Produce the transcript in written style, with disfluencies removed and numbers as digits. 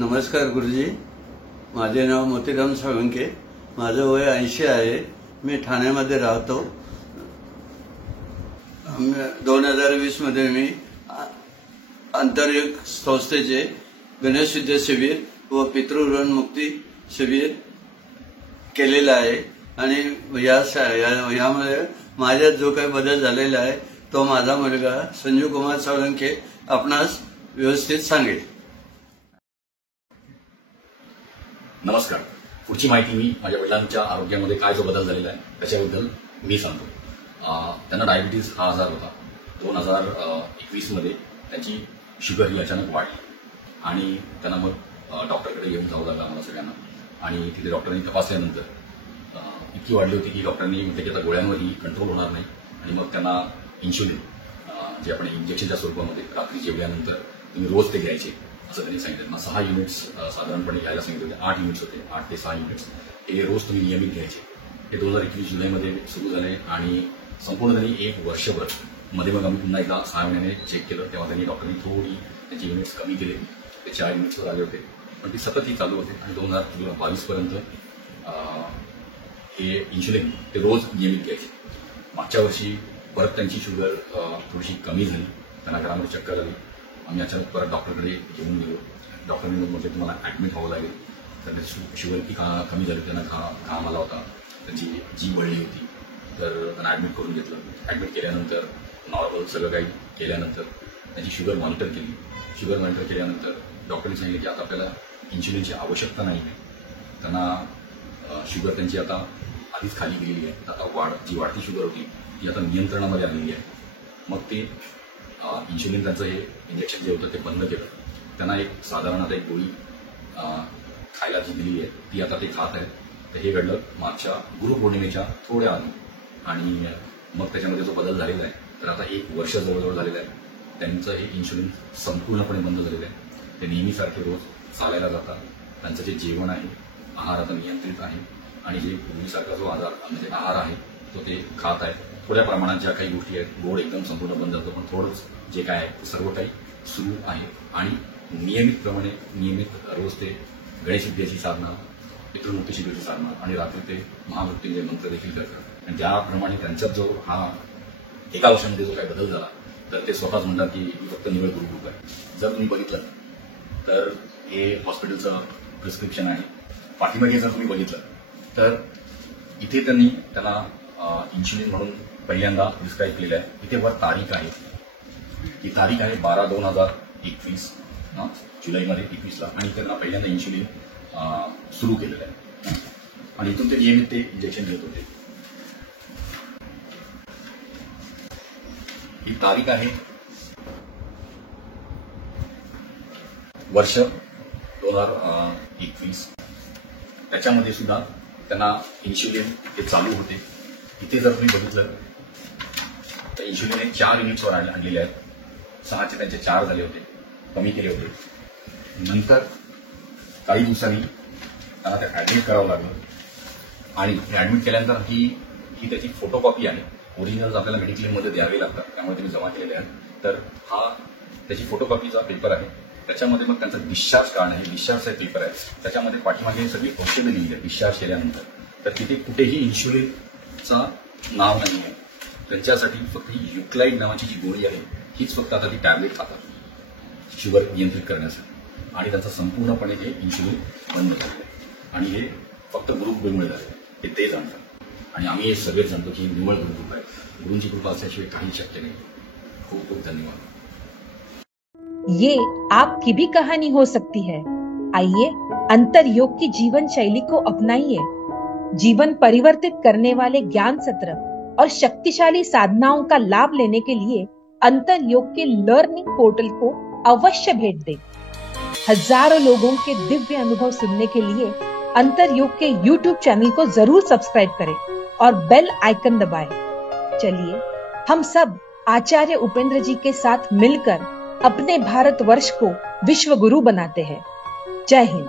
नमस्कार गुरुजी. माझे नाव मोतीराम साळुंखे. माझं वय 80 आहे. मी ठाण्यामध्ये राहतो. 2020 मध्ये मी आंतरयुग संस्थेचे गणेश विद्या शिबिर व पितृऋण मुक्ती शिबिर केलेलं आहे आणि यामध्ये माझ्यात जो काही बदल झालेला आहे तो माझा मुलगा संजू कुमार साळुंखे आपणास व्यवस्थित सांगेल. नमस्कार. पुढची माहिती मी माझ्या वडिलांच्या आरोग्यामध्ये काय जो बदल झालेला आहे त्याच्याबद्दल मी सांगतो. त्यांना डायबिटीज हा आजार होता. 2021 मध्ये त्यांची शुगर ही अचानक वाढली आणि त्यांना मग डॉक्टरकडे येऊन जावं लागलं आम्हाला सगळ्यांना. आणि तिथे डॉक्टरांनी तपासल्यानंतर इतकी वाढली होती की डॉक्टरांनी म्हटलं की आता गोळ्यांवरही कंट्रोल होणार नाही आणि मग त्यांना इन्शुलिन जे आपण इंजेक्शनच्या स्वरूपामध्ये रात्री जेवल्यानंतर तुम्ही रोज ते घ्यायचे असं त्यांनी सांगितलं. 6 युनिट्स साधारणपणे घ्यायला सांगितले होते. 8 युनिट्स होते. 8 ते 6 युनिट्स हे रोज तुम्ही नियमित घ्यायचे. हे 2021 जुलैमध्ये सुरू झाले आणि संपूर्ण त्यांनी 1 वर्षभर मध्ये मग आम्ही पुन्हा एकदा 6 महिन्याने चेक केलं तेव्हा त्यांनी डॉक्टरांनी थोडी त्यांचे युनिट्स कमी केले. ते 4 युनिट्सवर आले होते पण ती सतत ही चालू होते आणि 2022 पर्यंत हे इन्शुलिन ते रोज नियमित घ्यायचे. मागच्या वर्षी परत त्यांची शुगर थोडीशी कमी झाली. त्यांना घरामध्ये चक्कर आली. आम्ही अचानक परत डॉक्टरकडे घेऊन गेलो. डॉक्टरांनी म्हटलं तुम्हाला ऍडमिट व्हावं लागेल. तर शुगर की कमी झाली. त्यांना घाम आला होता. त्यांची जीभ वळली होती. तर त्यांना ऍडमिट करून घेतलं. ऍडमिट केल्यानंतर नॉर्मल सगळं काही केल्यानंतर त्यांची शुगर मॉनिटर केली. शुगर मॉनिटर केल्यानंतर डॉक्टरांनी सांगितलं की आता आपल्याला इन्शुलिनची आवश्यकता नाही आहे. त्यांना शुगर त्यांची आता आधीच खाली गेलेली आहे. आता जी वाढती शुगर होती ती आता नियंत्रणामध्ये आलेली आहे. मग ते इन्शुलिन त्यांचं हे इंजेक्शन जे होतं ते बंद केलं. त्यांना एक साधारण आता एक गोळी खायला जी दिली आहे ती आता ते खात आहेत. तर हे घडलं मागच्या गुरुपौर्णिमेच्या थोड्या आधी आणि मग त्याच्यामध्ये जो बदल झालेला आहे तर आता 1 वर्ष जवळजवळ झालेलं आहे. त्यांचं हे इन्शुलिन संपूर्णपणे बंद झालेलं आहे. ते नेहमीसारखे रोज चालायला जातात. त्यांचं जे जेवण आहे आहार आता नियंत्रित आहे आणि जे पूर्वीसारखा जो आजार म्हणजे आहार आहे तो ते खात आहे. थोड्या प्रमाणात ज्या काही गोष्टी आहेत गोड एकदम संपूर्ण बंद झालं पण थोडंच जे काय आहे ते सर्व काही सुरू आहे आणि नियमित रोज ते गणेश विद्याची साधना पितृमुक्ती शिबिराची साधना आणि रात्री ते महामृत्युंजय मंत्र देखील करतात. आणि त्याप्रमाणे त्यांच्यात जो हा 1 वर्षामध्ये जो काही बदल झाला तर ते स्वतःच म्हणतात की फक्त निवळ गुरुकृपा आहे. जर तुम्ही बघितलं तर हे हॉस्पिटलचं प्रिस्क्रिप्शन आहे. पाठीमागे जर तुम्ही बघितलं तर इथे त्यांना इन्शुलिन म्हणून पहिल्यांदा प्रिस्क्राईब केलेलं आहे. इथे वर तारीख आहे. ही तारीख आहे 12/2021 जुलैमध्ये 21ला आणि त्यांना पहिल्यांदा इन्शुलिन सुरू केलेलं आहे आणि इथून ते नियमित ते इंजेक्शन घेत होते. ही तारीख आहे वर्ष 2021. त्याच्यामध्ये सुद्धा त्यांना इन्शुलिन हे चालू होते. इथे जर तुम्ही बघितलं तर इन्शुलिन हे 4 युनिट्सवर आणलेले आहेत. 6चे त्यांचे 4 झाले होते. कमी केले होते. नंतर काही दिवसांनी त्यांना ते ऍडमिट करावं लागलं आणि ऍडमिट केल्यानंतर ही त्याची फोटोकॉपी आहे. ओरिजिनल आपल्याला मेडिक्लेममध्ये द्यावे लागतात त्यामुळे त्यांनी जमा केलेले आहेत. तर हा त्याची फोटोकॉपीचा पेपर आहे. त्याच्यामध्ये मग त्यांचा डिस्चार्ज कार्ड आहे. डिस्चार्जचा पेपर आहे. त्याच्यामध्ये पाठीमागे सगळी औषधं लिहिली आहे डिस्चार्ज केल्यानंतर. तर तिथे कुठेही इन्शुलिनचा नाव नाही आहे. त्यांच्यासाठी फक्त युक्लाइड नावाची जी गोळी आहे हीच फक्त आता ती टॅबलेट खातात शुगर नियंत्रित करण्यासाठी आणि त्यांचं संपूर्णपणे हे इन्शुलिन बंद झालं आणि हे फक्त गुरुकृपेमुळे झाले हे ते जाणतात आणि आम्ही हे सगळेच जाणतो की निव्वळ गुरुकृपा आहे. गुरूंची कृपा असल्याशिवाय काही शक्य नाही. खूप खूप धन्यवाद. ये आपकी भी कहानी हो सकती है. आइए अंतरयोग की जीवन शैली को अपनाइए. जीवन परिवर्तित करने वाले ज्ञान सत्र और शक्तिशाली साधनाओं का लाभ लेने के लिए अंतरयोग के लर्निंग पोर्टल को अवश्य भेंट दें. हजारों लोगों के दिव्य अनुभव सुनने के लिए अंतरयोग के YouTube चैनल को जरूर सब्सक्राइब करें और बेल आइकन दबाएं. चलिए हम सब आचार्य उपेंद्र जी के साथ मिलकर अपने भारतवर्ष को विश्व गुरु बनाते हैं. जय हिंद.